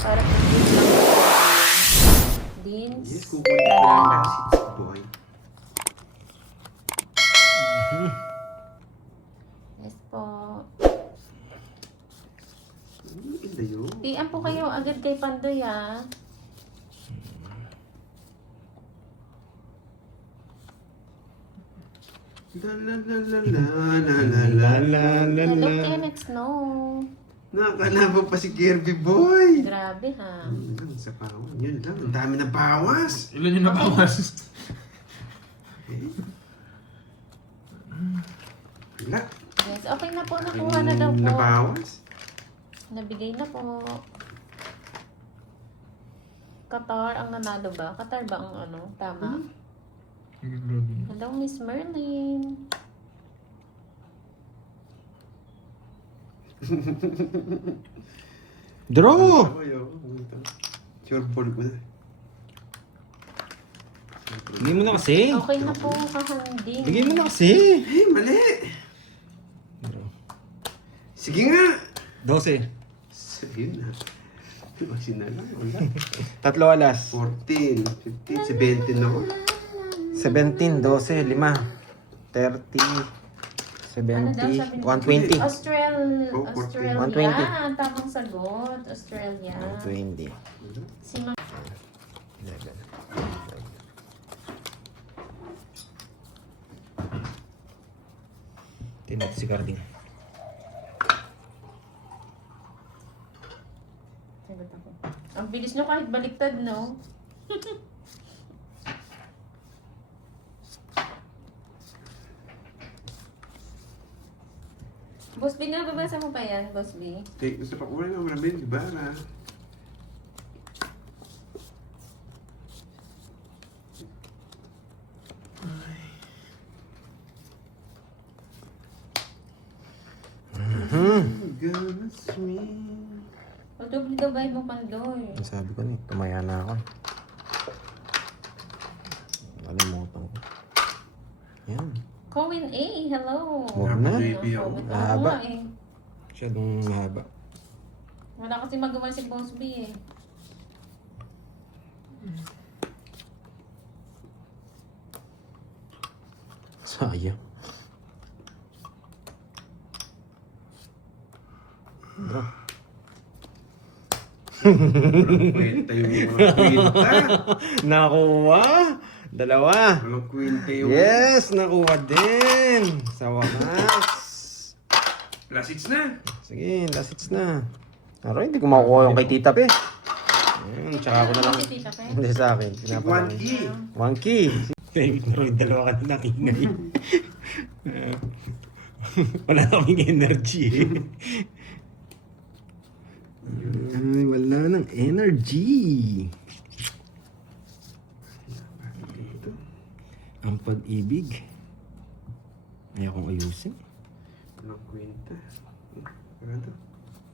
Para produce lang ng beans. Yes, kukunin ko yung Banana. seeds, boy. Yes po. Ganda yun. Tiyan po kayo agad kay Pandoy ah. La la la la la la la la la Hello, la. Tenex, no. Nakakalaban pa si Kirby boy. Grabe ha. Lang sa pawan. Yun lang. Ang dami ng bawas. Ilan yung nabawas? Wala. Yes, okay na po. Nakuha na daw po. Nabawas. Nabigay na po. Qatar ang nanalo ba? Qatar ba ang ano? Tama? Hello, Miss Merlin. Draw! Sure ball ko na. Bigay mo na kasi. Okay na po, kahanding. Bigay mo na kasi. Eh, mali. Sige nga. 12. Sige na. Kasi na lang. Wala. Tatlo alas. 14, 15, 17 ako. 17, 12, 5. 30, 70, 120. Oh, Australia. 120. Tamang sagot. Australia. 120. Si Ma- 11. Tinat si Carding. Sagot ako. Ang bilis nyo kahit baliktad, no? Boss B, nababasa mo pa yan, Boss B? Take, gusto pa kumain ng ramen, di ba? Gonna swim. Pagdobli daw ba mo Pandoy? Sabi ko na eh, tumaya na ako eh. Nalimutan ko. Yan. Cohen A, hello! Huwag na. Baby, oh. Oo Mahaba. nga eh. Masyadong mahaba. Wala kasi magawa si Boss B eh. Sayang. Draw. Kwenta yung mga kwenta. Nakuha! Dalawa! Walang kwenta yung... Yes! Nakuha din! Sa wakas! Last hits na. Sige, last hits na. Aroy, hindi ko makukuha yung kay Tita Pe. Ayun, tsaka ako na lang. Si Tita Pe? Hindi sa akin. One Pinapalaki. key. One key. David na rin, dalawa ka na ng ingay. Wala kaming energy eh. Ay, wala ng energy. Ang pag-ibig. Ayaw kong ayusin. Walang kwenta. Ano?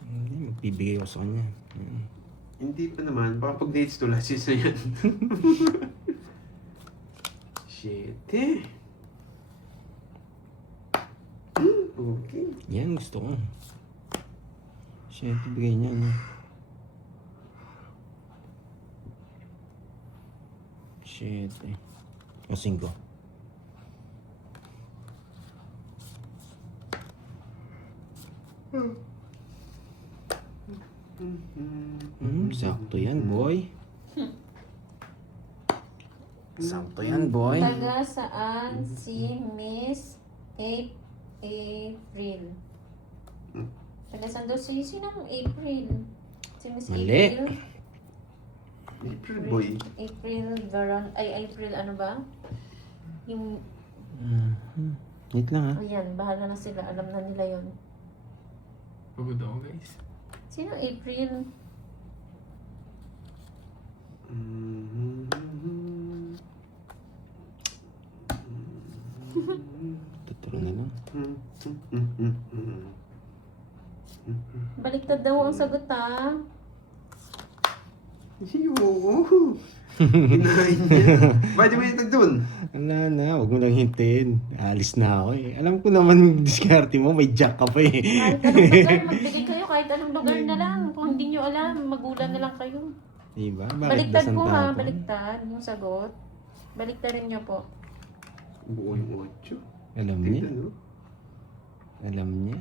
Hindi, magbibigay ako sa kanya. Hindi pa naman. Baka pag dates to last season yan. Shit eh. Okay. Yan, gusto ko. Siya, bigay niya. Ano? Shit eh. O, 5. Sakto yan, boy. Sakto yan, boy. Taga saan si Miss April? Taga saan daw si sinang April? Si Miss Mali. April? April boy. April Veron, ay April ano ba? Yung, Wait lang ha. ayan, bahala na sila, alam na nila yon. Pagod ako guys. Sino April? Tuturo na lang. Baliktad daw ang sagot ha. Oo. Kinain niya. Bakit di mo itag doon? Wala na, huwag mo lang hintayin. Alis na ako eh. Alam ko naman yung diskarte mo, may jack ka pa eh. Kahit anong lugar, magbigay kayo kahit anong lugar na lang. Kung Kung hindi nyo alam, magulan na lang kayo. Diba? Bakit Baliktad dasang po ha, tapon? baliktad yung sagot. Baliktarin nyo po. Buo yung 8. Alam niya. Tignan, no? Alam niya.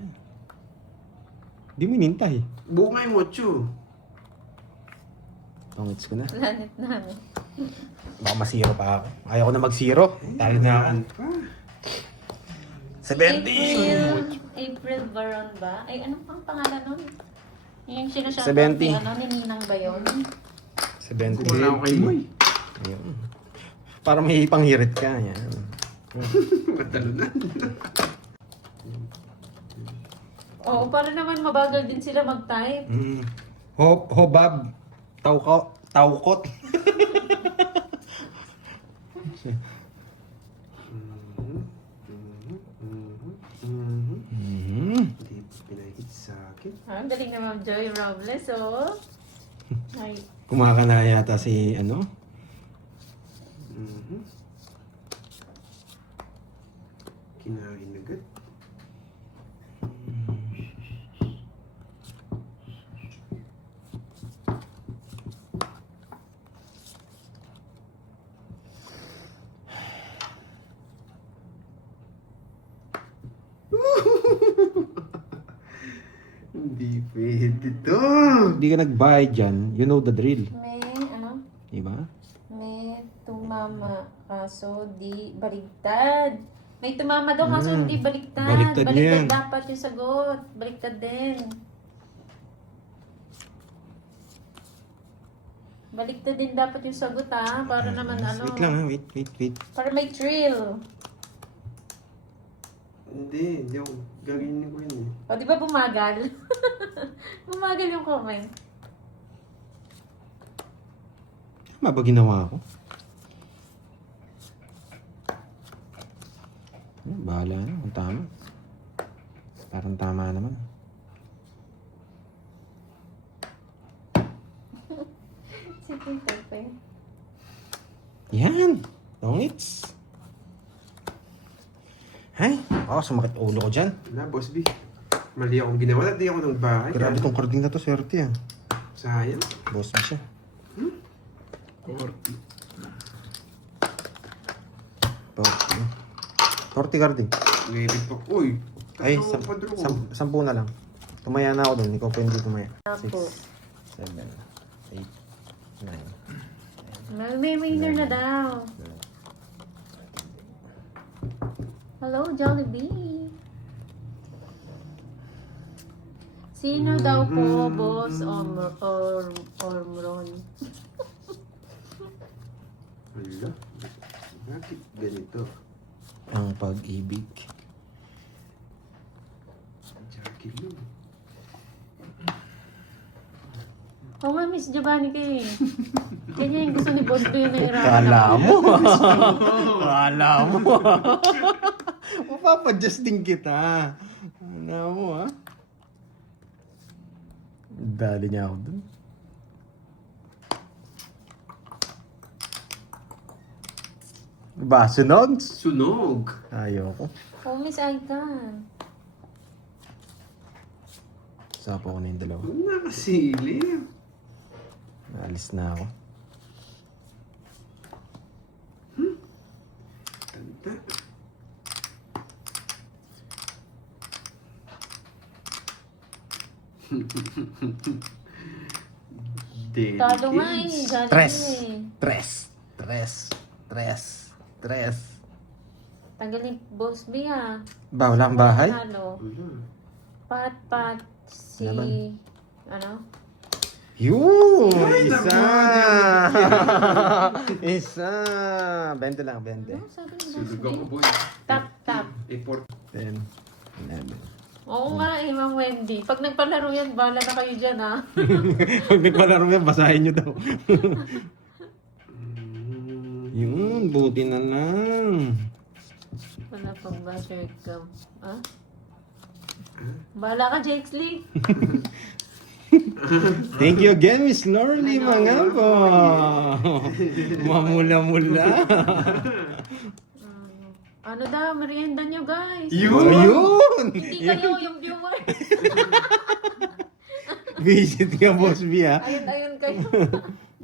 Di mo inintay. Buo nga yung 8. Pangits ko na. Planet namin. Baka masiro pa ako. Ayaw ko na mag-zero. Talo na ako. April Baron ba? Ay, anong pang pangalan nun? Yung sinasabi 70. Ano, ni Ninang ba yun? 70. Wala ako kay Moy. Ayun. Para may panghirit ka. Yan. Matalunan. Oo, para naman mabagal din sila mag-type. Hobab. Taukot. Hindi pinahit sa akin. Ah, ang galing na Ma'am Joy Robles, oh. Ay, Kumakana yata si ano? Kinain agad. Hindi pwede to. Hindi ka nagbayad dyan. You know the drill. may, ano? Diba? May tumama, kaso di baligtad. May tumama daw, kaso hindi baligtad. Baliktad niya yan. dapat yung sagot. Baligtad din. Baligtad din dapat yung sagot, ha? Para naman, ano? Wait lang ha. Wait. Para may thrill. Hindi ako gagawin ko yun eh. O, di ba bumagal? Bumagal yung comment. Tama ba ginawa ko? Bahala na kung tama. Parang tama naman. Sige, Pepe. Yan! Tongits! Ay! Sumakit ulo ko dyan. Wala, Boss B. Mali akong ginawa. Hindi ako ng bahay. Grabe tong carding na to, swerte ah. Sayang. Boss mo siya. Torti carding. Ngayon pa. Uy! Ay, padro ko. 10 na lang. Tumaya na ako dun. Ikaw pa hindi tumaya. Apo. 6, 7, 8, 9. May winner na daw. Hello, Jollibee. Sino daw po, Boss Ormron? Wala. Bakit ganito? Ang pag-ibig. Jackie Lou. Oo nga, Miss Giovanni kayo eh. Kanya yung gusto ni Boss Doy na irahan Kala ako. mo. Kala mo. Mapapadjust din kita. Kala mo ha. Dali niya ako dun. Ba, sunog? Sunog. Ayoko. Oo, Miss Aikan. Sapa ko na yung dalawa. Nakasilip. Alis na ako. Tanda. Talo nga eh. Galing Tres. eh. Tres. Tanggalin Boss B ha. Ba, wala kang bahay? Ano? Wala. Pat si... Laban. Ano? Yun! Ay, Isa! naku, Isa! 20 lang, 20. Ano sabi ni Boss Sulog B? ako, boy. Tap. Import. 10, 11. Oo nga eh, Ma'am Wendy. Pag nagpalaro yan, bala na kayo dyan ha. Pag nagpalaro yan, basahin nyo daw. Yun, buti na lang. Wala pang basher cam. Ah? Bala ka, Jakes Lee. Thank you again, Miss Lorly, mga po. Mamula-mula. Ano daw, merienda nyo guys. Yun! Yun! Hindi kayo yung viewers. Visit ka, Boss B, ha? Ayun kayo.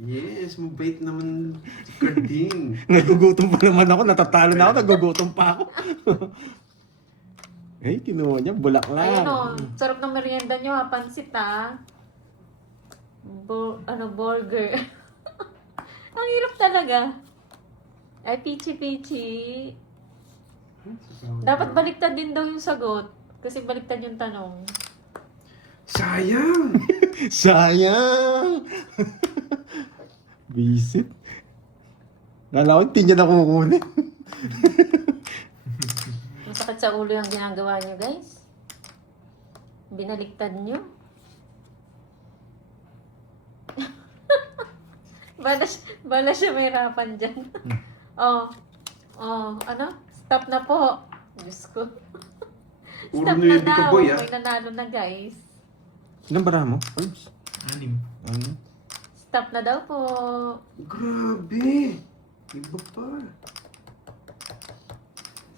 Yes, mabait naman si Carding. Nagugutom pa naman ako. Natatalo na ako. Nagugutom pa ako. Ay, kinuha niya. Bulaklak. Ayun o, sarap ng merienda nyo ha, pansit ha. Burger. Ang hirap talaga. Ay, pichi-pichi. Dapat baliktad din daw yung sagot. Kasi baliktad yung tanong. Sayang! Sayang! Visit. Kala ko hindi niya na kukunin. Masakit sa ulo yung ginagawa nyo, guys. Binaliktad nyo. Bala siya may hirapan dyan. Ano? Stop na po. Diyos ko. Puro Stop na nilibig ka, daw. boy, ah. May nanalo na, guys. Ilang bara mo? Oops. 6. Ano? Stop na daw po. Grabe! Iba pa.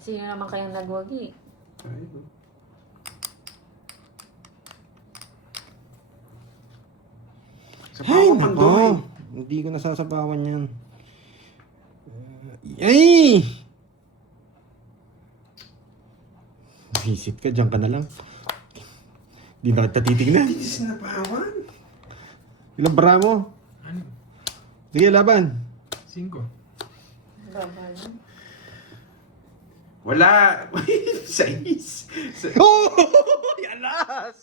Sino naman kayong nagwagi? Tayo. Sa Ay, bawang pandoy. nako. Hindi ko nasasabawan yan. Ay! Visit ka, dyan ka na lang. Hindi na kita titignan. Hindi sinapawan. Ilang bara mo? Ano? Sige, laban. 5. Babal. Wala. 6. Oh! Alas!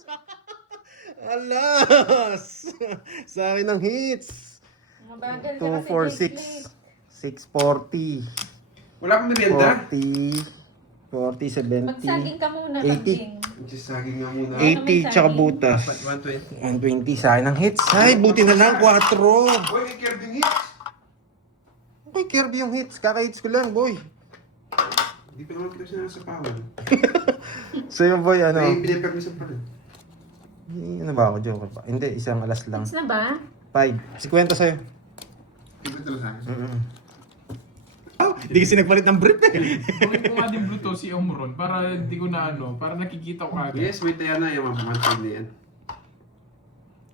Alas! Sa akin ang hits. Mabagal ka kasi, 2, 4, 6. 640. Wala kang merienda? 40, 70. Magsaging ka muna, 80. Kaging. Magsasaging nga muna. 80 tsaka butas. 120. 120 sa akin ang hits. Ay, buti na lang, 4. Boy, kay Kirby hits. Okay, Kirby yung hits. Kaka-hits ko lang, boy. Hindi ko naman kita sinasapawan. So yung boy, ano? May pinapermisan pa rin. Ano ba ako, joke pa? Hindi, isang alas lang. Hits na ba? 5. 50 sa'yo. Hindi ko talaga sa akin. Hindi kasi nagpalit ng brief eh. Kunin ko nga din Bluetooth si Omron para hindi ko na para nakikita ko agad. Yes, may taya na yung mga pamantay na yan.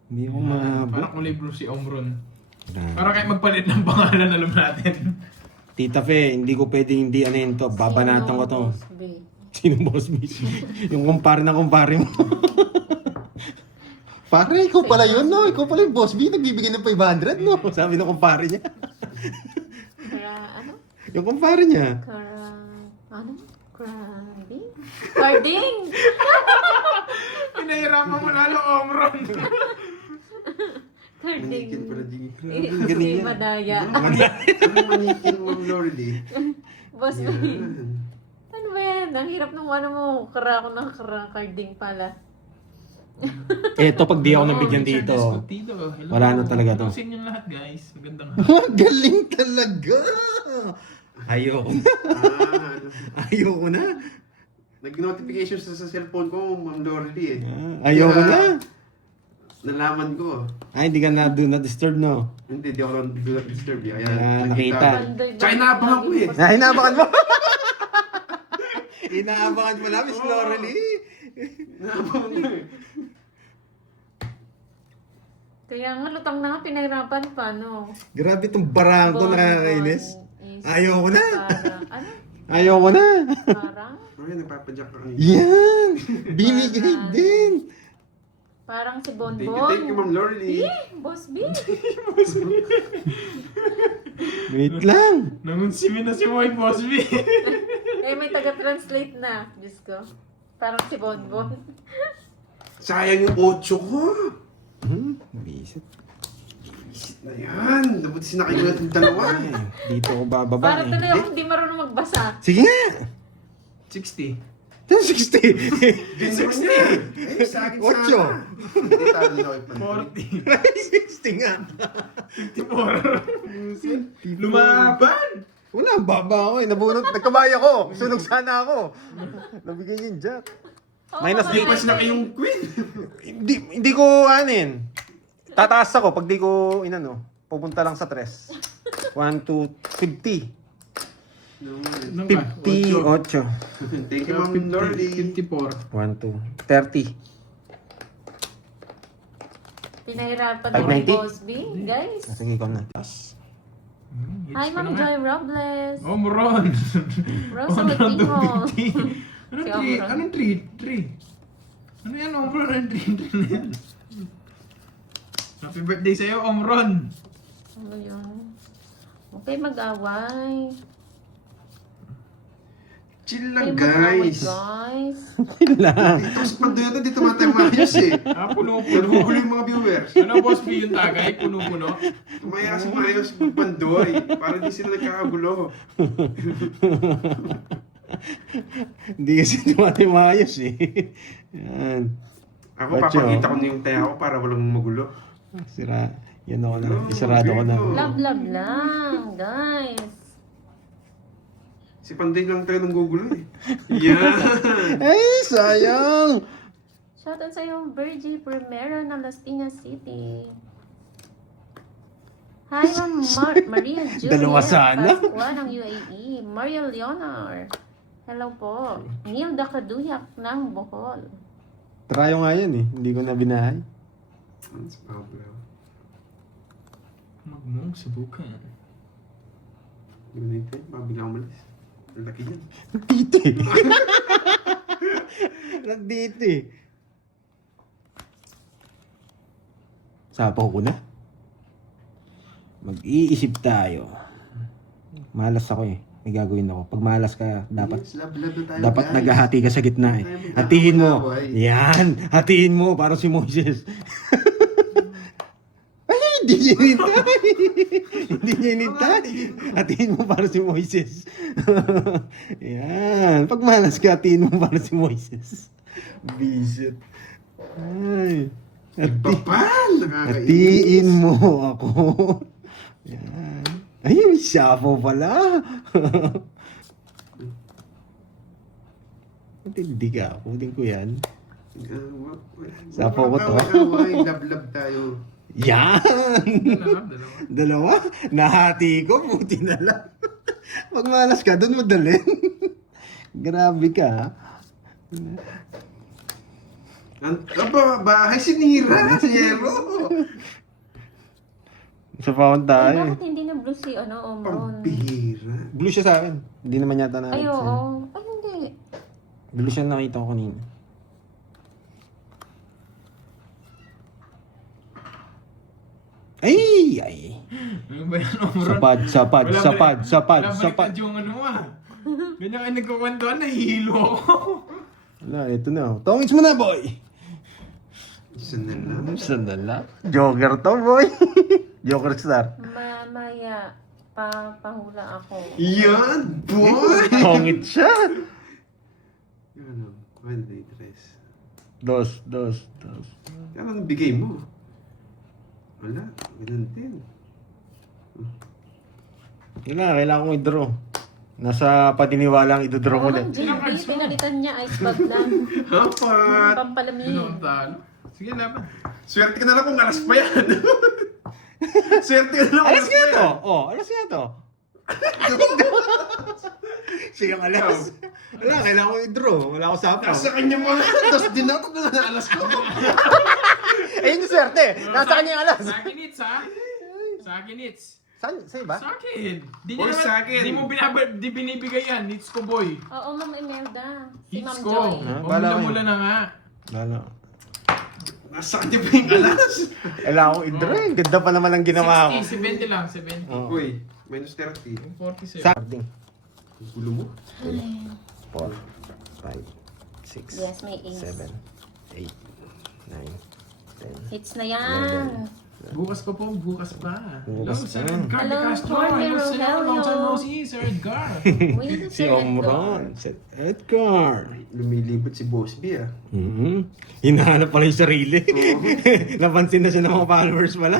Hindi ko Parang kulay blue si Omron. Para kahit magpalit ng pangalan, alam natin. Tita Fe, hindi ko pwedeng hindi ano yun to. Babanatan ko to. Boss B. Sino boss B? Yung kumpare na kumpare mo. Pare, ikaw pala yun, no? Ikaw pala yung boss B. Nagbibigay ng 500, no? Sabi ng kumpare niya. Ano? Yung kumpare niya. Ano? Carding! Pinahirapan mo lalo, Omron. Manikin pala Carding. din. Galing Si yan. Madaya. Ano manikin mo, Lordy? Boss B. Yan. Ano ba yan? Ang hirap nung ano mo. Karako ng carding pala. Eto, pag di ako Oo, nabigyan Richard dito. Escotido. Hello. Wala na talaga to. Tapusin yung lahat, guys. Magandang Galing talaga! Ayoko na. Ah, ano. Ayoko na. Nag-notification sa cellphone ko, Ma'am Lordy eh. Ayoko na. Nalaman ko. Ay, hindi ka na do not disturb, no? Hindi, di ako do not disturb. Kaya nakita. Tsaka inaabangan ko eh. Inaabangan mo? Inaabangan mo na, Miss Lorely. Inaabangan ko eh. Kaya nga, lutang na nga, pinahirapan pa, no? Grabe itong barang to, nakakainis. Is Ayoko na. Parang, ano? Ayoko na. Parang? Ay, nagpapadyak ka kanina. Yan! Binigay din. Parang si Thank you, Bonbon. Ma'am Lordy. Boss B. Wait lang. Nangunsimin na si White Boss B. May taga-translate na. Diyos ko. Parang si Bonbon. Sayang yung 8 ko. Bisit. Shit na yan. Dapat sinakay ko natin dalawa. Ay, dito ako bababa Parang eh. tuloy ako hindi marunong magbasa. Sige nga! 60. 60! Dinner niya. Eh, sa akin Ocho. sana. Hindi tayo nila ko 40. 60 nga! 54. Lumaban! Wala, baba ako eh. Nabunot, nagkamay ako. Sunog sana ako. Nabigyan yung jack. Minus Hindi pa sinakay yung queen. Hindi ko anin. Tataas ako pag di ko inano. Pupunta lang sa 3. 1, 2, 50. Ano ba? 58. Thank you, Ma'am Lordy. 54. 1, 2, 30. Pinahirapan din ni 590? Boss B, guys. Sige, ikaw na. Hits Hi, ka Ma'am na nga. Joy Robles. Omron! Rosa Omron Matino. 250. Anong Si 3? Omron. Anong 3? Ano yan, Omron? Anong 3 na yan? Happy birthday sa'yo, Omron! Ano yun? Okay, mag-away. Chill Okay, lang, mag-away, guys. guys. lang. Ito sa pandoy ito, di tumatay maayos eh. Puno-puno. Nagugulo yung mga viewers. Ano, Boss B, yung tagay? Puno-puno? Tumaya si maayos yung pandoy. Para di sila nagkakagulo. Hindi kasi tumatay maayos eh. Yan. Ako, Bacho. papakita ko na yung taya ko para walang magulo. Sira. Yan ako na. Oh, Isarado ko na. Virgo. Love, love lang, guys. Si Pandoy lang tayo nang gugulo eh. Yan! Ay, sayang! Shoutout sa yung Virgie Primera ng Las Piñas City. Hi, Ma'am Maria Juliet. Dalawa sana. Pascua ng UAE. Maria Leonor. Hello po. Nilda Kaduyak ng Bohol. Trayo nga yan eh. Hindi ko na binahay. Ano si Pablo? Magmong subukan. Hindi mo nintay, mabigla akong malis. Ang laki yan. Nandito eh. Nandito eh. Sapaw ko na. Mag-iisip tayo. Malas ako eh. May gagawin ako. Pag malas ka, dapat Yes, love na tayo, dapat guys. naghahati ka sa gitna eh. Tayo Hatiin mo. magkakaway. Yan. Hatiin mo para si Moises. Ay, hindi niya inintay. Hindi niya inintay. Hatiin mo para si Moises. Yan. Pag malas ka, hatiin mo para si Moises. Bisit. Ay. Papal! Nakakainis. Hatiin mo ako. Yan. Ay, may sapo pala. Matindi ka. Kunin ko yan. Sapo ko to. Love tayo. Yan! Dalawa. Dalawa? Nahati ko, buti na lang. Pag malas ka, doon mo dalhin. Grabe ka. Aba, bahay sinira sa yero. Sa pawan Ay, tayo. bakit hindi na blue si Omron? Pambihira. Blue siya sa akin. Hindi naman yata na. Ay, oo. Ay, hindi. Blue siya nakita ko kanina. Ay! Ay! Ano ba yan, Omron? Sapad. Wala baliktad yung ano ah. Ganyan kayo nagkukwentuhan, nahihilo ako. Wala, ito na. Tongits mo na, boy! Isa na lang. Sandala. Joker to, boy. Joker star. Mamaya, papahula ako. Yan, boy! Tongit siya. Ano, Wednesday dress. Dos. Kaya ano bigay mo? Wala, ganun din. Yun na, kailangan kong i-draw. Nasa patiniwala ang i-draw ko Oh, ulit. JB, pinalitan niya ice bag lang. Hapat! Pampalamig. Ano ang talo? Sige, laban. Swerte ka na lang kung alas pa yan. Swerte ka na lang kung Alas alas nga pa to! yan. Oh, alas nga to. Sige, alas. Wala, kailangan kong i-draw. Wala akong sapaw. Nasa kanya mga dos din ako na alas ko. Ayun yung swerte. Nasa kanya yung alas. Sa akin, It's, ha? Sa akin, It's. Saan? Sa iba? Sa akin. Di Boy, naman- sa akin. Di mo di binibigay yan. It's ko, boy. Oo, Ma'am Imelda. Si It's Ma'am ko. Joy. Ha? Bala ko Mula na nga. Wala. Nasa kanya pa yung alas. Kailangan kong i-draw. eh. Ganda pa naman ang ginawa ko. 60, 70 lang, 70. Oh. Uy, minus 30. 47. Starting. Ang gulo mo. 4, 5, 6, Yes, may ace. 7, 8, 9, 10. Hits na yan. Bukas pa po, bukas pa. Hello, Bukas Sir pa. Edgar de Hello, Castro. Jorge Hello, Sir. Rogelio. Long time no see, Sir Edgar. Wait, Si Omron. Si Edgar. Lumilibot si Boss B ah. Hinahanap pala yung sarili. Napansin na siya ng mga followers pala.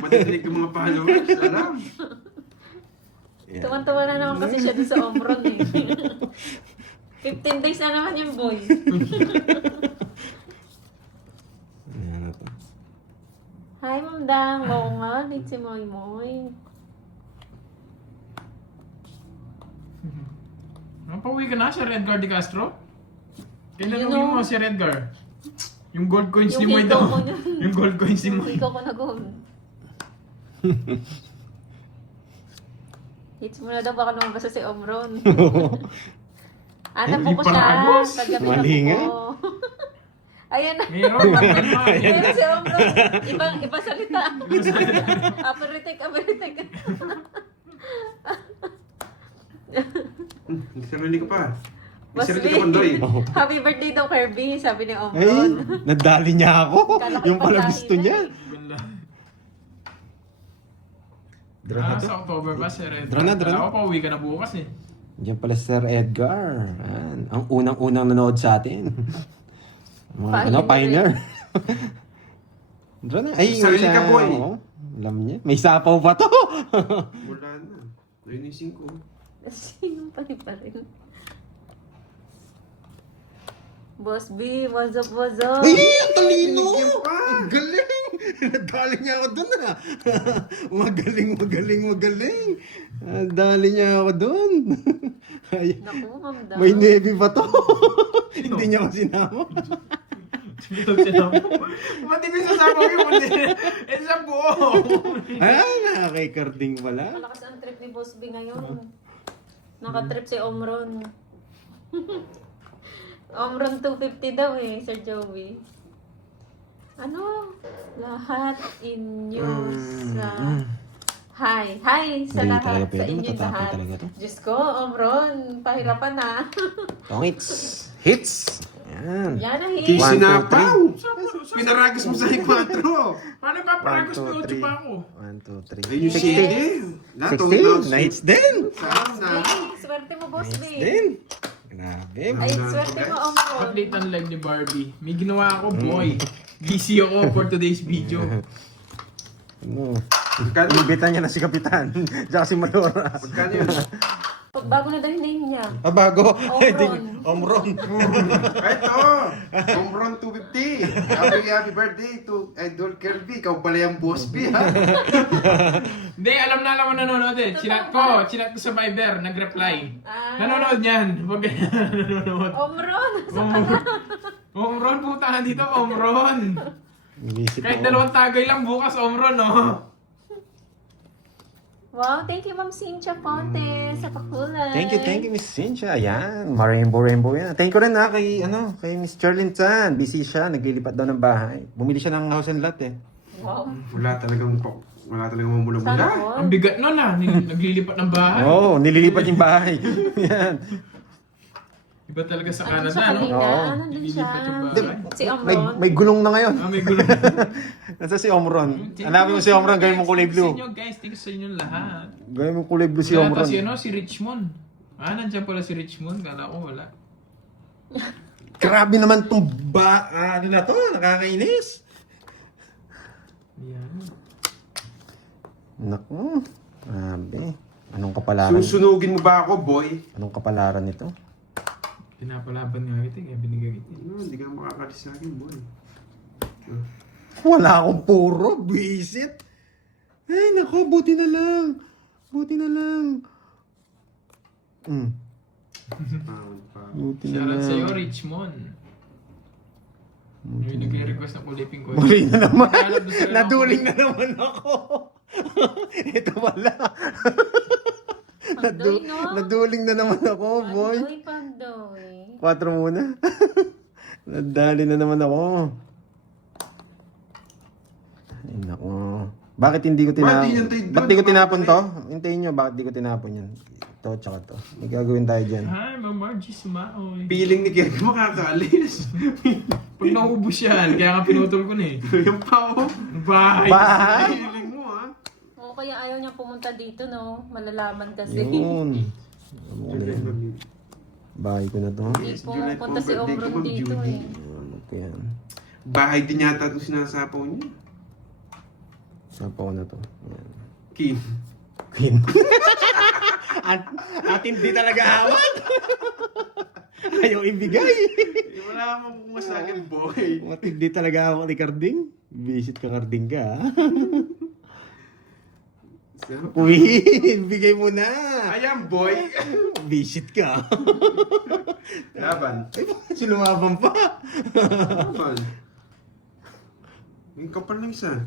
Matinig yung mga followers. Alam. Tuwan-tuwa na naman kasi siya doon sa Omron eh. 15 days na naman yung boy. Ano to? Hi, Ma'am Dang. Oo nga, late si Moy Moy. Pauwi ka na, Sir Edgar de Castro? Kailan You uwi know- mo, Sir Edgar? Yung gold coins Yung ni Moy hikaw daw. ko nun. Yung gold coins ni Yung Moy. ikaw ko na gold. Hits mo na daw, baka lumabas na si Omron. Anak ko siya. Paragos. Paggabi Mali na nga. po. Ayan na. Mayroon, Batman. Ayan si Omron. Iba salita. Aperitek. Sarili ka pa. May Boss sarili B. ka pandoy. Happy birthday daw, Kirby. Sabi ni Ay, Omron. nadali niya ako. Kala ko Yung pala ipagdali gusto na niya. eh. Ganda. Draw na to. Sa October ba, Sir Ed? Draw na. Ako, pauwi ka na bukas eh. Diyan pala si Sir Edgar. Ayan. Ang unang-unang nanood sa atin. Mga pioneer. Draw na. Ay, Sarili isa- ka, boy. oo. Alam niya. May sapaw pa to. Wala na. Ayun yung 5. Sino pa rin? Boss B, what's up? Ay, ang talino! Binigyan pa. Ang galing! Nadali niya ako doon ah. Magaling. Nadali niya ako doon. Ay, Naku, mamda. may navy pa to. Hindi niya ako sinama. Ba't di ko sasama ko yung eh, sa buo. Ah, kay Karding pala. Malakas ang trip ni Boss B ngayon. Nakatrip si Omron. Omron 250 daw eh, Sir Joey. Ano? Lahat inyo sa... Hi! Hi sa Hindi lahat, talaga sa pwede, inyo matatapon lahat. talaga to. Diyos ko, Omron, pahirapan na. Tongits. Hits. Yan. Yan ang hit. Kisi One, two, sinapaw. Pinaragis mo sa 4. Paano ba? Paragos 1, 2, 3. na 8 pa ako. 1, 2, 3. Ayun yung 60. Lahat ng 16. Na-hits din. Sana. Ay, swerte mo, Boss B. Hits din. Grabe. Ay, swerte mo, Omron. Update ang live ni Barbie. May ginawa ako, boy. Busy ako for today's video. Ano? Magkano? Inimbitan niya na si Kapitan. Tsaka si Mayora. Magkano yun? Pagbago na daw yung name niya. Ah, bago. Omron. Omron. Ito! Omron 250. Happy birthday to Idol Kirby. Ikaw pala yung boss B, ha? Hindi, alam na mo nanonood eh. Chinat ko sa Viber, nag-reply. Ah. Nanonood yan. Huwag ganyan nanonood. Omron! Omron, putahan dito, Omron. Inisip Kahit ako. 2 tagay lang bukas, Omron, no? Wow, thank you, Ma'am Cynthia Ponte, sa pakulay. Thank you, Miss Cynthia. Ayan, rainbow yan. Thank you rin kay Miss Charlene Tan. Busy siya, naglilipat daw ng bahay. Bumili siya ng house and lot eh. Wow. Wala talagang mamula-mula. Sana all. Ang bigat nun ah, naglilipat ng bahay. Oo, nililipat yung bahay. Yan. Iba talaga sa Andun Canada, siya no? kanina, Oo. nandun siya. Nililipat yung bahay. Si Omron. May gulong na ngayon. Ah, may gulo. Nasa si Omron. Hanapin mo si Omron, gawin mong kulay blue. Guys, thanks sa inyo lahat. Gawin mong kulay blue si Wala Omron. pa si, si Richmond. Ah, nandiyan pala si Richmond. Kala ko wala. Grabe naman tong ano na to, nakakainis. Yan. Naku, grabe. Anong kapalaran? Susunugin mo ba ako, boy? Anong kapalaran nito? Pinapalaban nga kita, kaya binigay kita. Hindi ka makakalis sa akin, boy. Wala akong puro, visit. Ay, naku, buti na lang. Pound. Buti na Shoutout lang. sa'yo, Richmond. May nagre-request na kulipin ko. Muli na naman. Naghanap na sila ng Naduling na naman ako. Ito wala. Pandoy, no? Naduling na naman ako, boy. Pandoy. 4 muna. Nadali na naman ako. Ay, naku. Bakit hindi ko tinapon? Ba't di ko tinapon to? Hintayin nyo, bakit di ko tinapon yan? Ito, tsaka to. May gagawin tayo dyan. Hi, Ma'am Margie Sumaoy. Feeling ni Kirby makakaalis. Pag naubos yan, kaya nga pinutol ko na eh. Yung pa, oh. Bye! Bahay! Feeling mo, ha? Oo, kaya ayaw niya pumunta dito, no? Malalaman kasi. Yun. Ano ko na yan? Bahay ko na to. Hindi pumunta si Omron dito, eh. Ano ko yan? Bahay din yata ito sinasapaw niya. Sapa ko na to. Yan. Kim. Queen. At hindi talaga hawak. Ayaw ibigay. Wala akong kumasakin, boy. At hindi talaga hawak ni Karding. Visit ka, Karding ka. Uy, bigay mo na. Ayan, boy. Visit ka. Laban. Ay, sinumabang pa. Laban. Yung kapal ng isa.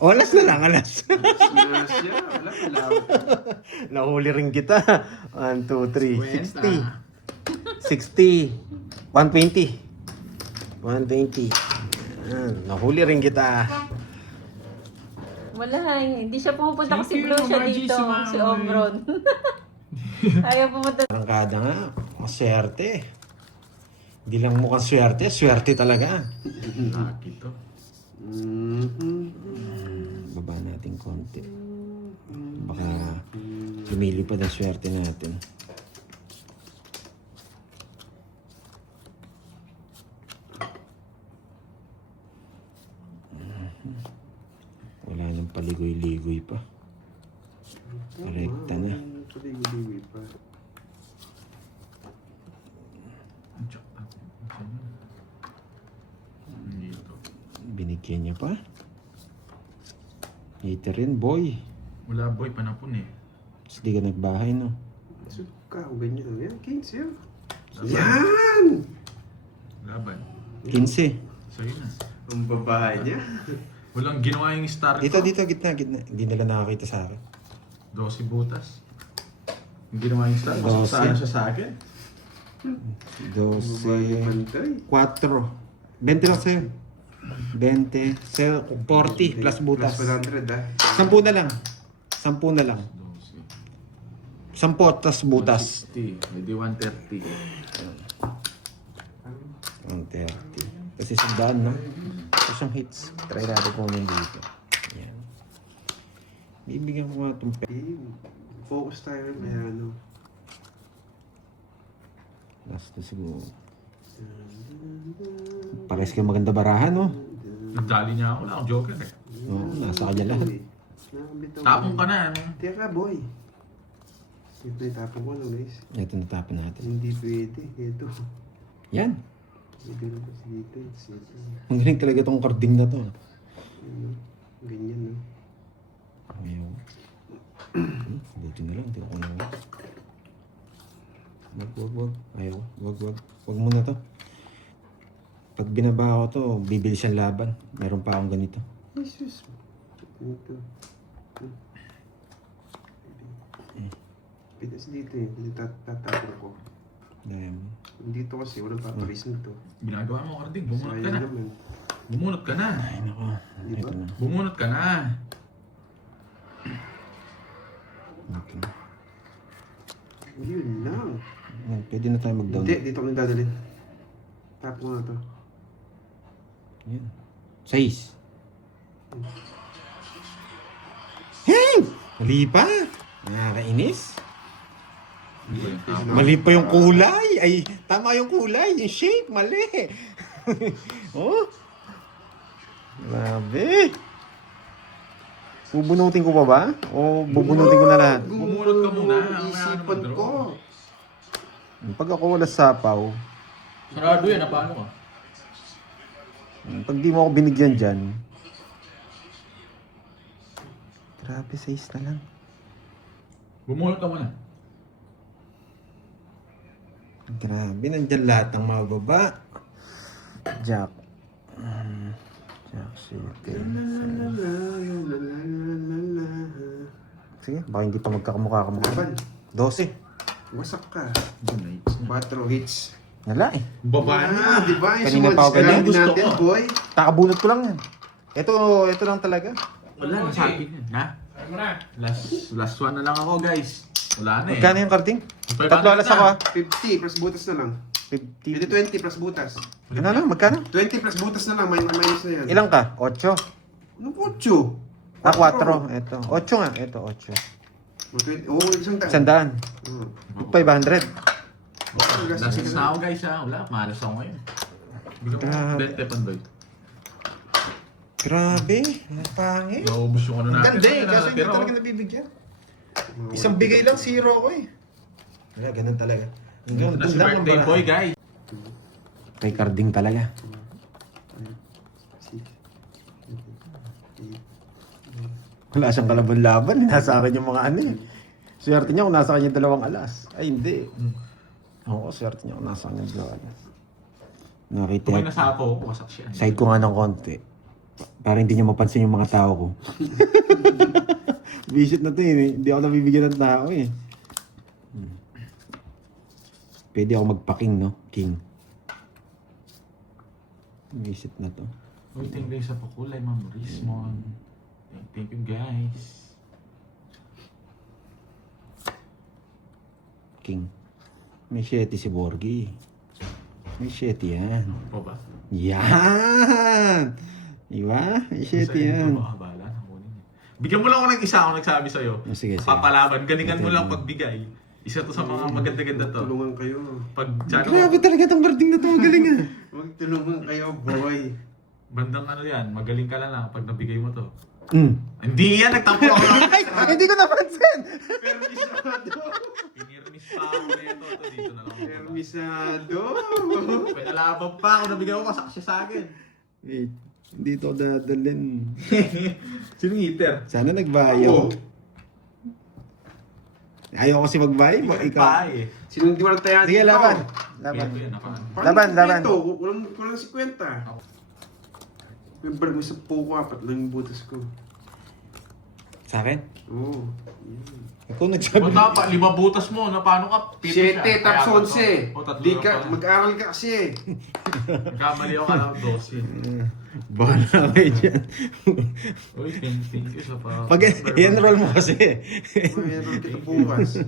O, alas na lang, alas. Smash siya. Wala, malawak. Nahuli rin kita. 1, 2, 3, 60. 60. 120. 120. Yan, nahuli rin kita. Wala, hindi siya pumupunta kasi Thank you, blue siya Margie, dito, sumama. si Omron. Ayaw pumunta. Arangkada nga. Maswerte. Hindi lang mukhang swerte, swerte talaga. Laki to. Baba natin konti. Baka lumilipad ang swerte natin. Wala nang paligoy-ligoy pa. Korekta na. Paligoy-ligoy pa. Dito. Binigyan niya pa. Hater rin, boy. Wala boy, panapon eh. Tapos di ka nagbahay, no? Suka, o ganyan. Yan, 15 yun. Laban. Yan! Laban. 15. Sa'yo na. Ang babae niya. Walang ginawa yung star Dito, ko. dito, gitna, gitna. Hindi nila nakakita sa akin. 12 butas. Yung ginawa yung star, 12. mas saan siya sa akin? 12. 12, 4. 20 lang sa'yo. 20, sa'yo, 40 plus butas. Plus 100 ah. 10 na lang. 10 na lang. 12. 10 plus butas. 60. Hindi 130. 130. Kasi sandaan, no? Ito siyang hits. Try natin kung ano dito. Yan. Bibigyan ko nga itong Focus tayo may ano. last na siguro. Pares kayo maganda barahan, no? Nagdali niya ako. Wala akong joker eh. Oo, nasa kanya lahat. Tapong ka na. Ano? Teka boy. Ito yung tapong ko lang guys. Ito natapin natin. Hindi pwede. Ito. Yan. Pwede na kasi dito. Dito. Ang galing talaga itong carding na to. Ano? Ganyan no. Ayaw. Buti na lang. Hindi ako nang wag. Ayaw. Wag. Wag muna to. Pag binaba ko to, bibili siyang laban. Meron pa akong ganito. Jesus. Ito. Pwede kasi dito eh. Hindi tatapon ko. Dahil Dito kasi walang papalis nito. Ginagawa mo, Carding. Bumunot ka Sayang na. naman. Bumunot ka na. ay nako. Di ba? Ito na. Bumunot ka na. Ito na. Yun lang. Yan, pwede na tayo mag-down. Hindi, dito kami dadalhin. Tapon ko na to. Yan. 6. Hey! Mali pa. Nakakainis. Mali pa yung kulay. Ay, tama yung kulay. Yung shape, mali. Oh. Grabe. Bubunutin ko pa ba? O bubunutin ko na lahat? Bumunot ka muna. Isipan ko. Pag ako wala sapaw, Sarado yan. Paano ka? pag di mo ako binigyan dyan, grabe, 6 na lang. Bumunot ka muna. Grabe, nandyan lahat ng mga baba. Jack. Jack, City. Sige, baka hindi pa magkakamukha-kamukha. Laban. 12. Wasak ka. Nice. 4 hits. Wala eh. Baba na. Di ba? Yung Kanina pa ako sumodis ka lang ganyan. din Gusto natin, ko. boy. Takabunot ko lang yan. Ito lang talaga. Wala na sa akin. Ha? Last one na lang ako, guys. Wala na eh. Magkano yung karting? 500 Tatlo alas ako ha. 50 plus butas na lang. 50. Pwede 20 plus butas. Ano na, magkano? 20 plus butas na lang. Minus na yan. Ilang ka? 8? Ano 8? Ah, 4. Ito. 8 nga. Ito, 8. Isang daan. Sandaan. 500. Last na ako, guys. Ha? Wala. Malas ako ngayon. Bigyan mo. Grabe. Bente pandoy. Grabe. Ang pangit. Naubos yung ano Ang natin. ganda eh. Kaso hindi Pero, talaga nabibigyan. Isang bigay lang, 0 ko eh. Wala, ganun talaga. Hanggang ito na doon si lang ang birthday bara. boy, guys. Kay carding talaga. Wala siyang kalaban-laban. Nasa akin yung mga ano eh. Swerte niya kung nasa kanya 2 alas. Ay, hindi. Oo, swerte niya kung nasa kanya 2 alas. Nakita. Kung may nasa ako, wasak siya. Side ko nga ng konti. Para hindi niya mapansin yung mga tao ko. Visit na to eh. Hindi ako nabibigyan ng tao eh. Pwede ako magpa-king, no? King. Visit na to. Uy, thank you sa pakulay, Ma'am Rismon. Thank you, guys. King. May 7 si Borgie. May 7 yan. Po ba? Yan! Diba? May 7 yan. Bahala, nakunin niya. Bigyan mo lang ako ng isa ako nagsabi sa'yo. Sige, sige. Papalaban, galingan mo lang pagbigay. Isa to sa mga maganda-ganda to. Tulungan kayo. Pag tsano, Grabe talaga itong birding na to. Magaling ah. Magtulungan kayo, boy. bandang ano yan, magaling ka lang pag nabigay mo to. Hindi yan, nagtampo ako lang. Ay, hindi ko napansin. Permisado. Pinirmis pa ako nito. Ito dito na lang. Permisado. Pinalaban pa ako, nabigay ko kasi sa akin. Wait, hindi to dadalhin. Sinong heater? Sana nagbayo. Ayaw kasi magbayo. Ikaw. eh. Sinong di walang tayan Sige, dito? laban. Ito yan, nakaan. Laban. Ito, walang 50. Remember, may 10 ko, 4 lang yung butas ko. Sa akin? Oo. Ako nagsabi. O dapat, 5 butas mo, na paano ka? 7 tapos 11. O, tatlo Di lang ka, pala. mag-aral ka kasi. Nagkamali ako alam 12. Bahala kayo dyan. Uy, thank you sa pa. Pag i-enroll mo kasi. Mayroon kita bukas.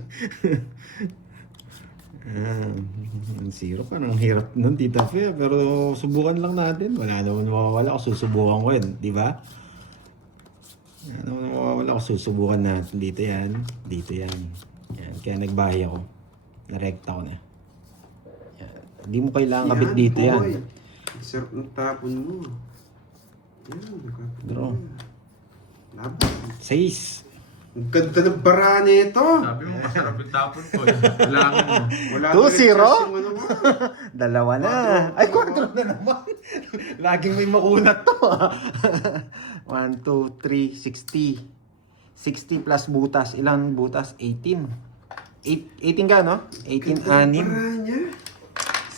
Ang zero pa. Ang hirap nun, Tita Fe. Pero subukan lang natin. Wala naman mawawala kung susubukan ko yun. Di ba? Wala naman mawawala kung susubukan natin. Dito yan. Dito yan. Yan. Kaya nagbahay ako. Narekta ko na. Yan. Hindi mo kailangan kabit dito yan. boy. Ang sarap ng tapon mo. Yan, nakapit. Draw. Laban. 6. Ang ganda ng bara nito. Sabi mo, masarap yung tapon ko. Kailangan mo. Wala 2-0? talagang chance yung ano mo. Dalawa na. Ay, 4 na naman. Laging may makunat to. 1, 2, 3, 60. 60 plus butas. Ilang butas? 18. 18 ka, no? 18, 6. Bara niya.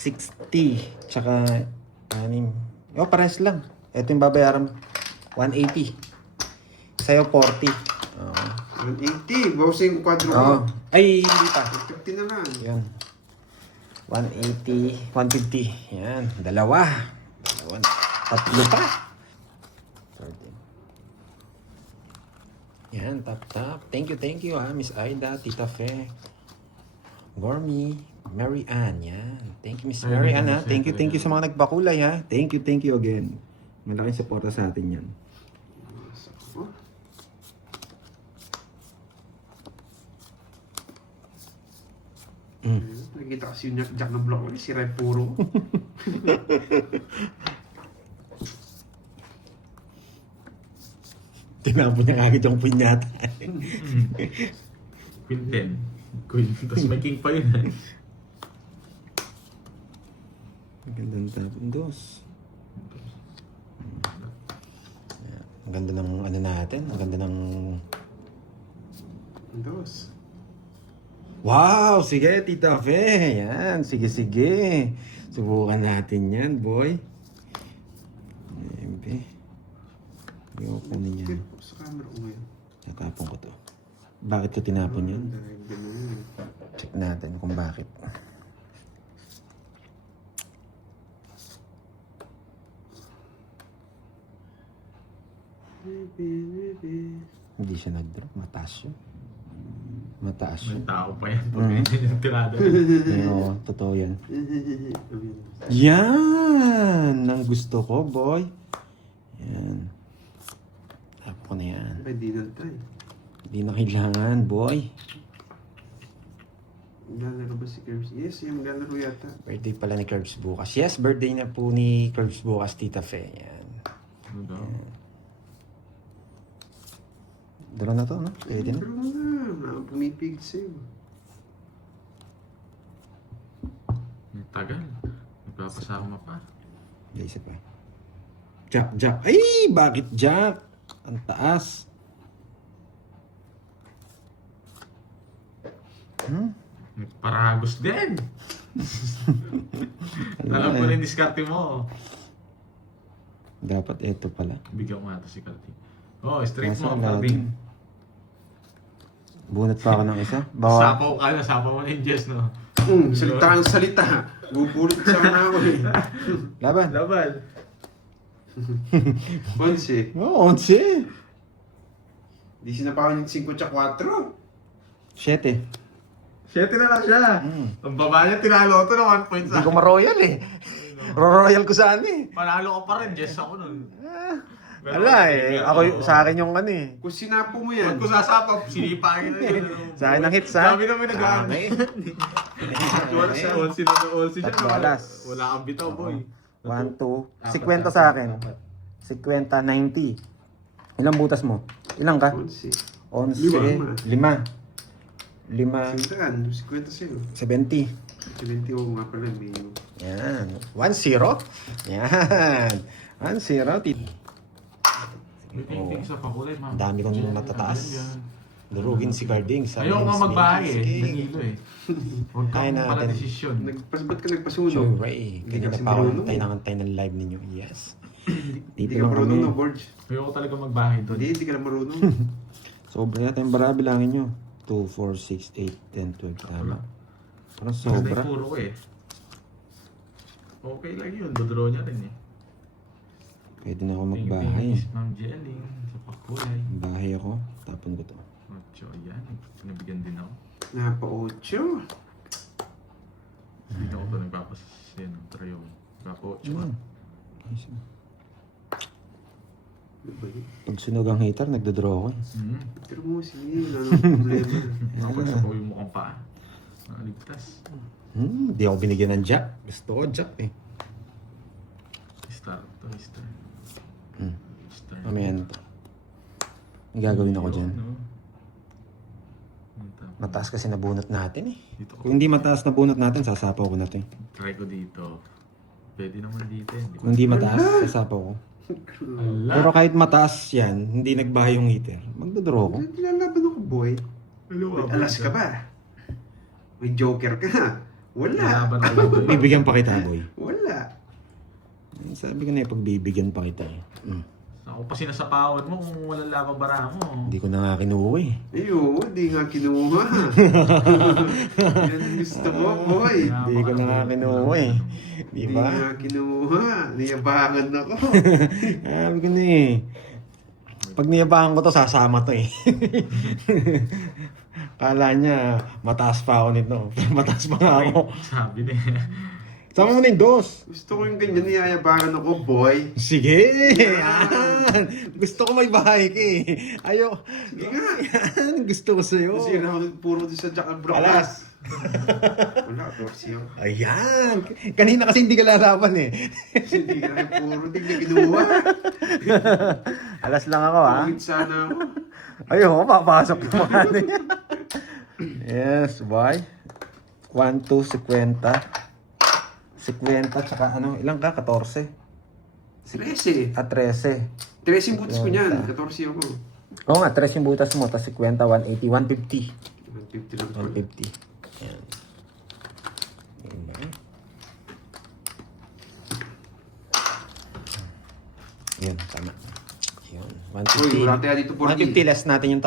60. Tsaka 6. Oh, pares lang. Ito yung babayaran. 180. Sa'yo, 40. Oo. 180. Bawsin ko 4 ko. Oh. Ay, hindi pa. 50 na lang. Yan. 180, 150. Yan. Dalawa. Tatlo pa. 13. Yan, tap. Thank you Miss Aida, Tita Fe. Gormy, Mary Ann. Yan. Thank you, Miss Mary Ann, ha. Thank you sa mga nagpakulay, ha. Thank you again. Malaking suporta sa atin yan. Oh. Nakikita kasi yung jack na block ulit. Sira yung puro. Tinapon niya kagad yung pinyata. Queen 10. Queen. Tapos may king pa yun. Magandang tapon, dos. Ang ganda ng ano natin. Ang ganda ng... Dos. Wow! Sige, Tita Fe. Yan. Sige. Subukan natin yan, boy. MP. Ayoko kunin yan. Sa camera ko ngayon. Natapon ko to. Bakit ko tinapon yun? Dahil ganun. Check natin kung bakit. Hindi siya nag-drop. Mataas yun. May tao pa yan. Pag yung tirada. Oo, totoo yan. Yan! Ang gusto ko, boy. Yan. Tapos ko na yan. Ay, di na tayo. Hindi na kailangan, boy. Maglalaro ba si Curbs? Yes, yung maglalaro yata. Birthday pala ni Curbs bukas. Yes, birthday na po ni Curbs bukas, Tita Fe. Yan. Ano daw? Dalo na to, no? Pwede na. Pero nga, pumipig sa'yo. Ang tagal. Nagpapasama pa. Hindi, isa pa. Jack. Ay! Bakit Jack? Ang taas. Paragos din. Alam ko na yung diskarte mo. Dapat ito pala. Bigyan ko nga ito si Cardi. Oh, straight Kaso mo, wala Cardi. din. Bunot pa ako ng isa. Bawal. Sapaw mo na yung Jess, no? Salita ang salita. Bubulit sana ako eh. Laban. Laban. 11. Oo, 11. Di sinapakan yung 5 at 4. 7. 7 na lang siya. Ang baba niya, tinalo ito na 1 point sa Hindi ko ma-royal eh. Royal ko saan eh. Manalo ka pa rin, Jess ako nun. Wala eh. Ako, sa akin yung ano eh. Kung sinapo mo yan. Pag ko sasapap, sinipangin na yun. Sa akin ang hits ha. Dami naman nag-ano. Okay. Wala siya. All season Tatlo na alas. wala kang bitaw, boy. 1, 2. 50 sa akin. 50, 90. Ilang butas mo? Ilang ka? 11. 11. 5. 5. Sintaan, 50 sa'yo. 70. 70 ko nga pala, may Yan. 1-0. Yan. 1-0. May painting sa pakulay, ma'am. Ang dami kong matataas. Durugin si Carding sa Ayoko nga magbahay eh. Danilo eh. Huwag Kaya kang pala natin. desisyon. Ba't ka nagpasunog? Sure, Ray. Hindi Kanina kasi pa ako marunong. antay ng live ninyo. Yes. Hindi ka marunong na, Borge. Ayoko talaga magbahay doon. Hindi ka na marunong. Sobra natin yung bara, bilangin nyo. 2, 4, 6, 8, 10, 12. Tama. Parang Ganda sobra. yung puro ko eh. Okay lang yun. Dodraw niya rin eh. Pwede na ako Thank magbahay. you, Ma'am Jelling. Sa pakulay. Bahay ako. Tapon ko to. Ocho, ayan. Pinabigyan din ako. Napa-8. Dito ako ito nagpapasasya ng trayo. Nagpapa-ocho. Yan. Ano ba yun? Pag sunog ang heater, nagdodraw ako eh. Pero mo, sige. Wala nang problema. Nakapagsa ko yung mukhang paa. Nakaligtas. Di ako binigyan ng jack. Gusto ko jack eh. Star to, star. Star. Mamaya na to. May gagawin ako dyan. No? Mataas kasi nabunot natin eh. Dito Kung hindi mataas na bunot natin, sasapaw ko na to eh. Try ko dito. Pwede naman dito eh. Kung hindi mataas, sasapaw ko. Ala! Pero kahit mataas yan, hindi nagbahay yung heater, magdodraw ko. Nilalaban ako, boy. Ano May alas ka ba? May joker ka. Wala. Nalaban ako doon. Bibigyan pa kita, boy. Wala. Eh, sabi ko na eh, pagbibigyan pa kita eh. Ako pa sinasapawan mo kung walang labang bara mo. Hindi ko na nga kinuha eh. Ayun, di nga kinuha. Yan ang gusto mo, boy. Hindi ko na nga kinuha eh. Di Di ba? nga kinuha. Niyabangan ako. Sabi ko na eh. Pag niyabahan ko to, sasama to eh. Kala niya, mataas pa ako nito. Pero mataas pa nga ako. Sabi niya. Sama mo na yung dos. Gusto ko yung ganyan, niyayabangan ako, boy. Sige! Yan! Gusto ko may bahay ka eh. Ayo. Sige nga. Yan! Gusto ko sa'yo. Kasi yun ako puro din sa Jack and Brock. Alas! Wala, Dorsey ako. Ayan! Kanina kasi hindi ka lalaban eh. Kasi hindi ka rin puro din na kinuha. Alas lang ako ha. Pangit sana ako. Ayun, papasok yung mga ano yan. Yes, why? 1, 2, 50. 50, tsaka ano, ilang ka? 14? 13. Ah, 13. 13 butas ko niyan. 14 ako. Oo nga, 13 yung butas mo, tapos 50, 180, 150. 150 lang pala. 150. Yan. Diba? Yun, tama. Yun, Uy, wala 150. kaya dito 40. 150 less natin yung